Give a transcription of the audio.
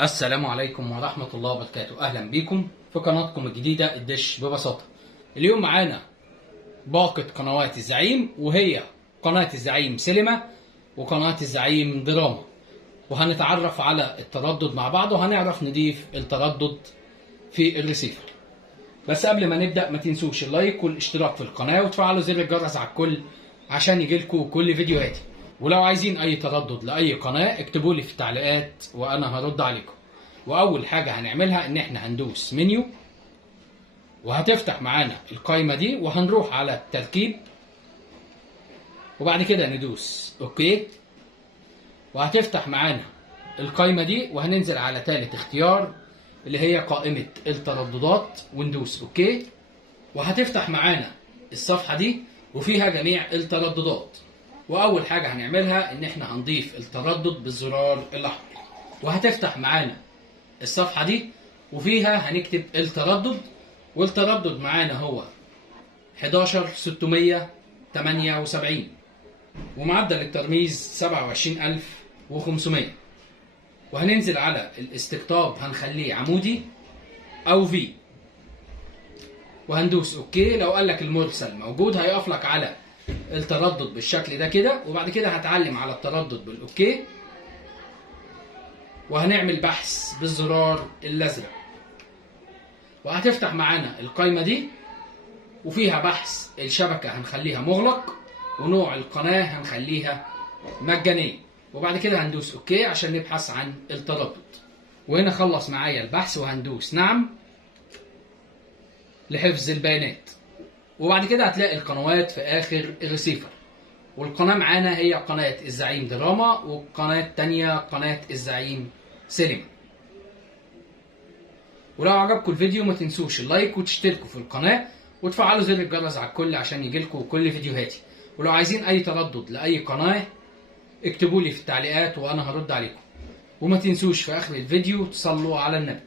السلام عليكم ورحمة الله وبركاته. أهلا بكم في قناتكم الجديدة الدش ببساطة. اليوم معانا باقة قنوات الزعيم، وهي قناة الزعيم سينما وقناة الزعيم دراما، وهنتعرف على التردد مع بعض وهنعرف نضيف التردد في الريسيفر. بس قبل ما نبدأ ما تنسوش اللايك والاشتراك في القناة وتفعلوا زر الجرس على الكل عشان يجيلكوا كل فيديوهاتي. ولو عايزين اي تردد لاي قناة اكتبوا لي في التعليقات وانا هرد عليكم. واول حاجة هنعملها ان احنا هندوس منيو، وهتفتح معانا القائمة دي وهنروح على التركيب، وبعد كده ندوس اوكي، وهتفتح معانا القائمة دي وهننزل على ثالث اختيار اللي هي قائمة الترددات وندوس اوكي، وهتفتح معانا الصفحة دي وفيها جميع الترددات. واول حاجة هنعملها ان احنا هنضيف التردد بالزرار الاحمر، وهتفتح معانا الصفحة دي وفيها هنكتب التردد، والتردد معانا هو 11678 ومعدل الترميز 27500. وهننزل على الاستقطاب هنخليه عمودي او في، وهندوس اوكي. لو قال لك المرسل موجود هيقف لك على التردد بالشكل ده كده، وبعد كده هتعلم على التردد بالاوكي، وهنعمل بحث بالزرار الازرق، وهتفتح معانا القائمة دي وفيها بحث الشبكة هنخليها مغلق، ونوع القناة هنخليها مجانية، وبعد كده هندوس اوكي عشان نبحث عن التردد. وهنا خلص معايا البحث وهندوس نعم لحفظ البيانات، وبعد كده هتلاقي القنوات في اخر الريسيفر. والقناة معانا هي قناة الزعيم دراما، والقناة التانية قناة الزعيم سينما. ولو عجبكم الفيديو ما تنسوش اللايك وتشتركوا في القناة وتفعلوا زر الجرس على الكل عشان يجيلكوا كل فيديوهاتي. ولو عايزين اي تردد لاي قناة اكتبوا لي في التعليقات وانا هرد عليكم. وما تنسوش في اخر الفيديو تصلوا على النبي.